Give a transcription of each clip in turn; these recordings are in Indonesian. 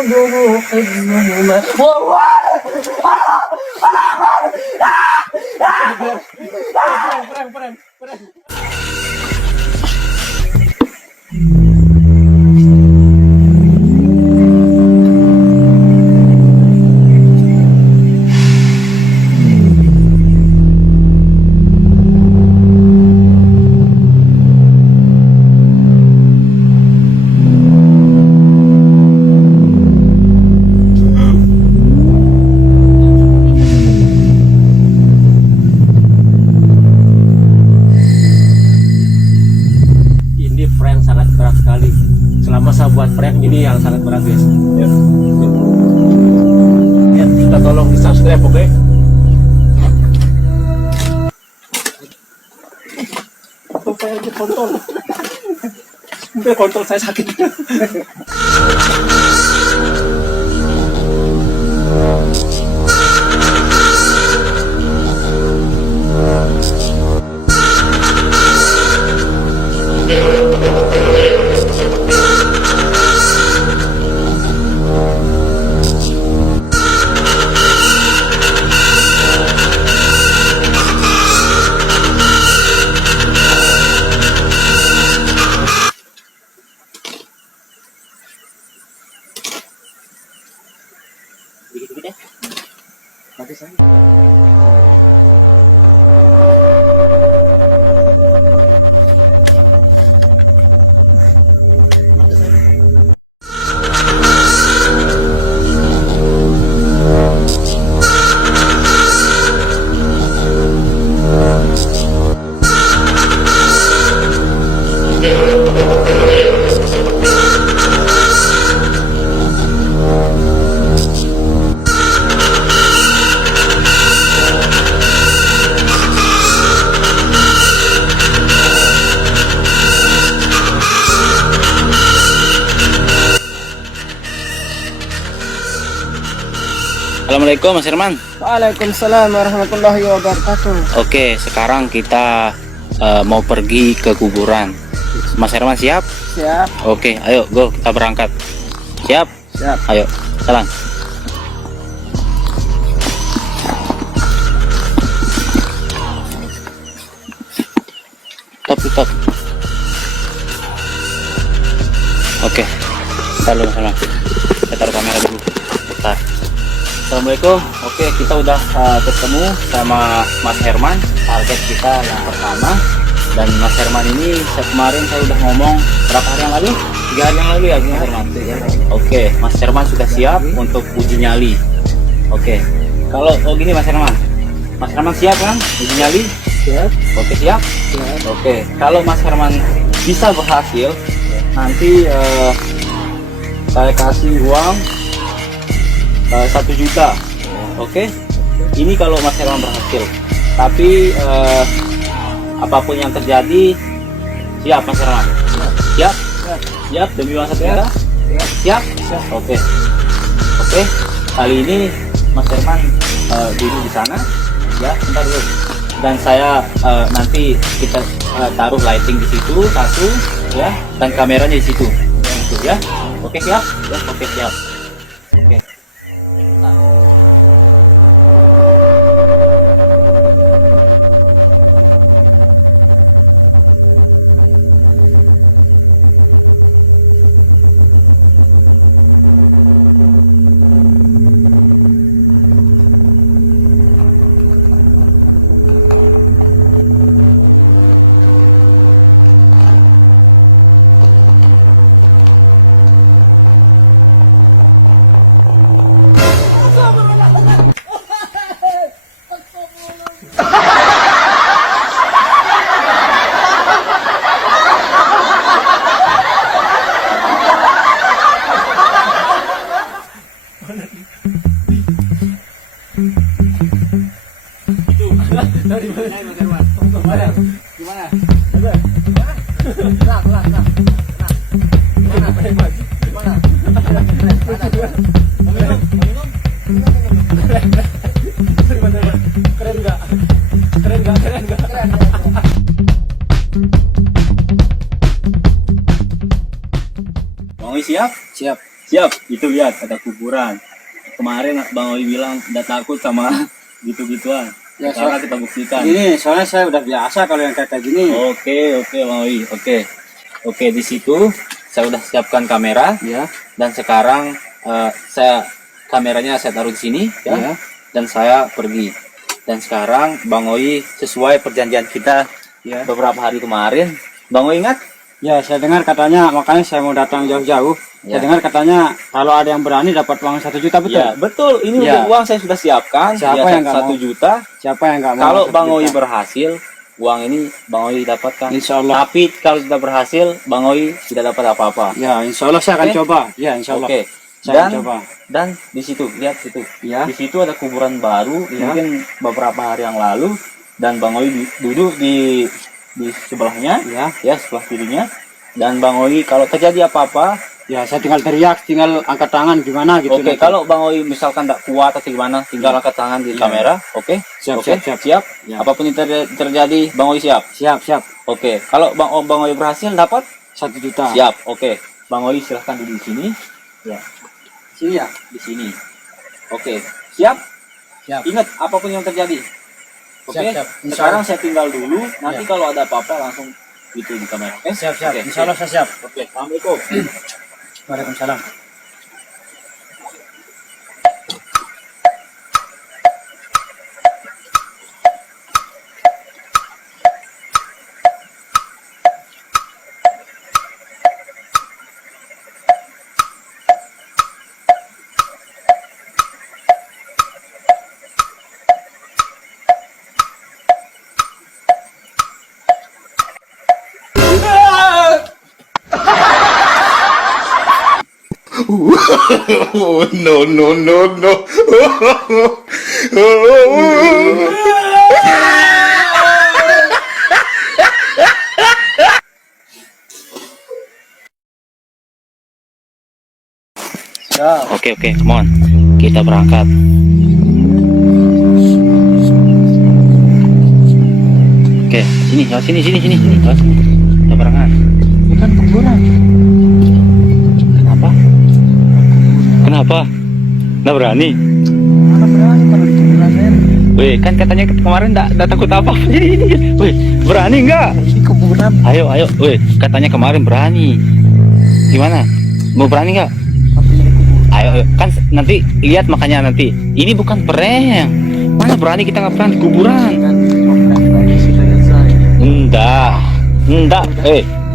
يبلغ حلمهما prank sangat berat sekali. Selama saya buat prank ini yang sangat berat, guys. Ya, ya kita tolong di subscribe, oke? Apa aja kontol? Sampai kontol saya sakit. Dikit-dikit ya. Mati saya. Assalamualaikum Mas Herman. Waalaikumsalam warahmatullahi wabarakatuh. Oke, sekarang kita mau pergi ke kuburan. Mas Herman siap? Siap. Oke, ayo go, kita berangkat. Siap? Siap. Ayo, jalan. Stop. Oke, kita dulu Mas Herman. Kita taruh kamera dulu. Bentar. Assalamualaikum. Oke, kita udah ketemu sama Mas Herman, target kita yang pertama. Dan Mas Herman ini kemarin saya udah ngomong berapa hari yang lalu? 3 hari yang lalu ya Mas Herman. Oke, Mas Herman sudah siap untuk uji nyali. Oke, kalau gini Mas Herman siap kan uji nyali? Siap. Oke, siap? Siap. Oke, kalau Mas Herman bisa berhasil, nanti saya kasih uang 1 juta. Oke. Ini kalau Mas Herman berhasil. Tapi apapun yang terjadi, siap Mas Herman? Siap? Siap demi uang 1 juta? Siap? Oke. Kali ini Mas Herman duduk di sana, ya, bentar dulu. Dan saya nanti kita taruh lighting di situ satu, ya, dan kameranya di situ, ya. Oke siap? Ya, oke siap. Oke. Dari mana? Gimana? Keren nggak? Mau siap? Siap. Siap, itu lihat ada kuburan. Kemarin Bang Oi bilang udah takut sama gitu-gituan. Ya, Sekarang kita buktikan. Ini soalnya saya udah biasa kalau yang kayak gini. Oke, Bang Oi. Oke, di situ saya udah siapkan kamera Ya. dan sekarang kameranya saya taruh di sini ya. Ya. Dan saya pergi. Dan sekarang Bang Oi sesuai perjanjian kita Ya. beberapa hari kemarin. Bang Oi ingat? Ya, saya dengar katanya, makanya saya mau datang jauh-jauh. Ya. Saya dengar katanya kalau ada yang berani dapat uang 1 juta, betul? Ya, betul. Ini Ya. untuk uang saya sudah siapkan. Siapa Ya, yang nggak 1 mau? juta. Siapa yang nggak mau? Kalau 1 Bang Oi juta? berhasil, uang ini Bang Oi dapatkan. Insya Allah. Tapi kalau tidak berhasil, Bang Oi tidak dapat apa-apa. Ya, insya Allah saya akan Oke. coba. Ya, insya Allah. Oke. Saya Dan akan coba. dan di situ, lihat situ. Ya. Di situ ada kuburan baru, Ya. mungkin beberapa hari yang lalu, dan Bang Oi duduk di sebelahnya, ya sebelah kirinya. Dan Bang Oi kalau terjadi apa-apa, Ya, saya tinggal teriak, tinggal angkat tangan gimana gitu. oke, nanti. kalau Bang Oi misalkan tidak kuat atau gimana, tinggal angkat tangan di Ya. kamera, oke? Siap, Oke, siap. siap. Ya. Apapun yang terjadi, Bang Oi siap. Siap. Oke, kalau Bang Oi berhasil dapat, 1 juta. siap. Oke, Bang Oi silahkan duduk di sini. Ya, Sini ya. di sini. Oke, siap. Siap. Ingat apapun yang terjadi. Oke, Siap. Insya sekarang Allah. saya tinggal dulu. Nanti Ya. kalau ada apa-apa langsung gitu di kamera. Oke, Siap. Oke, Insya Allah saya siap. Oke, assalamualaikum. Waalaikumsalam. Oh, no, no, no, no. Oke, come on. Kita berangkat. Oke, sini. Lewat sini. Kita berangkat. Ini kan kuburan. Kenapa? Nggak berani? Mana berani kalau di kuburan saya? Weh, kan katanya kemarin nggak takut apa? Ini. Weh, berani nggak? Ini kuburan. Ayo. Weh, katanya kemarin berani. Gimana? Mau berani nggak? Ayo, kan nanti lihat makanya nanti. Ini bukan prank. Mana berani kita nggak prank di kuburan? Enggak.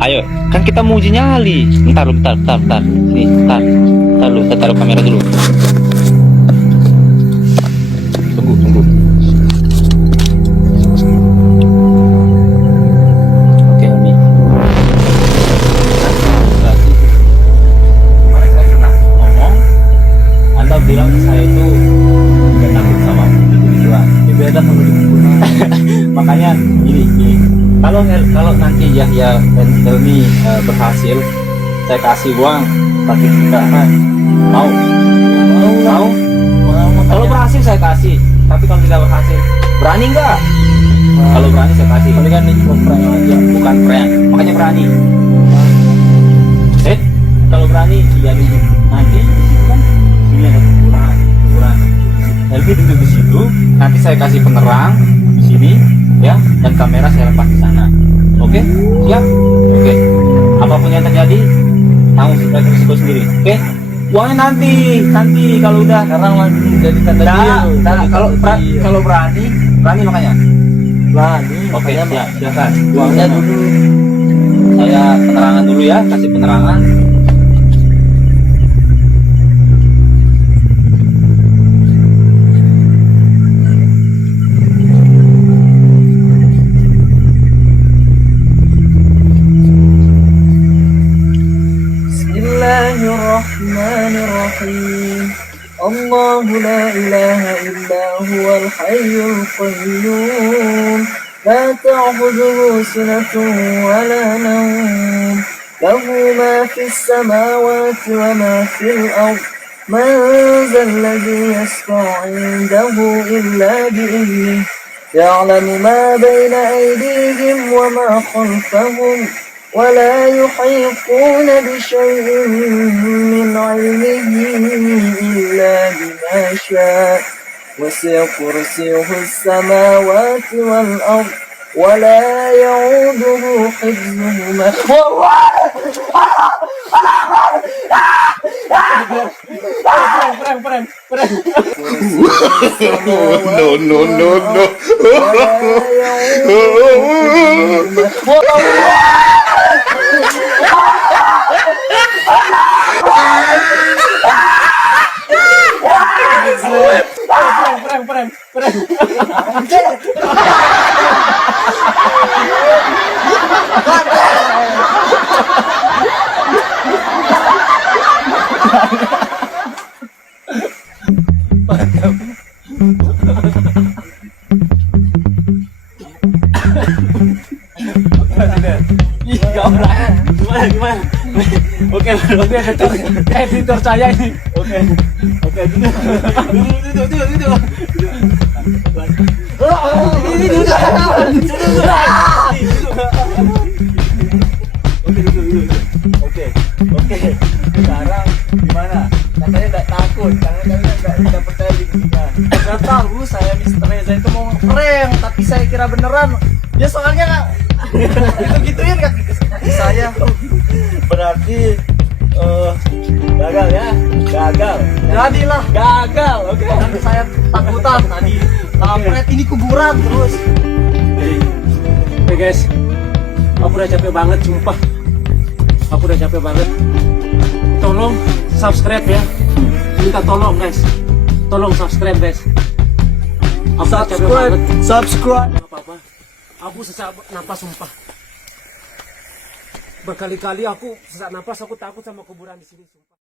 Ayo, kan kita mau uji nyali. Bentar. Nih, bentar lu, kita taruh kamera dulu. Tunggu. Oke, ini. Mereka pernah ngomong, Anda bilang saya itu nggak takut sama begituan. Ini beda sama di kuburan. Makanya gini. Kalau nanti Yahya dan Helmi berhasil, saya kasih uang 1 juta. Mau? Kalau berhasil saya kasih. Tapi kalau tidak berhasil, berani nggak? Kalau berani saya kasih. Tapi kan ini cuma prank aja, bukan prank. Makanya berani. Kalau berani jadi nanti kan ini ada kuburan. Helmi duduk di situ. Nanti saya kasih penerang di sini, ya, dan kamera saya lepas di sana. Oke? Ya? Oke. Apapun yang terjadi, tanggung resiko sendiri. Oke? Uangnya nanti kalau udah. Sekarang lagi jadi tanda kalau berani makanya. Berani. Oke, silakan. Uangnya dulu. Saya penerangan dulu ya, kasih penerangan. Bismillahirrahmanirrahim. الله لا إله إلا هو الحي القيوم لا تأخذه سنة ولا نوم له ما في السماوات وما في الأرض من ذا الذي يشفع عنده إلا بإذنه يعلم ما بين أيديهم وما خلفهم ولا يحيطون بشيء من علمه إلا بما شاء وسع كرسيه السماوات والأرض ولا يعوده حفظهما No, no, no, no. Gimana? Oke, editor saya ini. Oke, duduk. Oke. Sekarang gimana? Katanya nggak takut, karena nggak percaya gitu-gituan. Gak tahu saya Mr. Reza itu mau prank, tapi saya kira beneran. Ya soalnya gitu-gituin kaki saya. Berarti gagal ya? Gagal. Jadilah. Gagal. Oke. Kan saya takutan tadi. Kampret ini kuburan terus. Oke guys, aku udah capek banget, sumpah. Aku udah capek banget. Tolong subscribe ya. Minta tolong guys. Tolong subscribe guys. Aku udah capek banget. Subscribe. Gak apa-apa. Aku sesak napas sumpah. Berkali-kali aku sesak napas, aku takut sama kuburan di sini sumpah.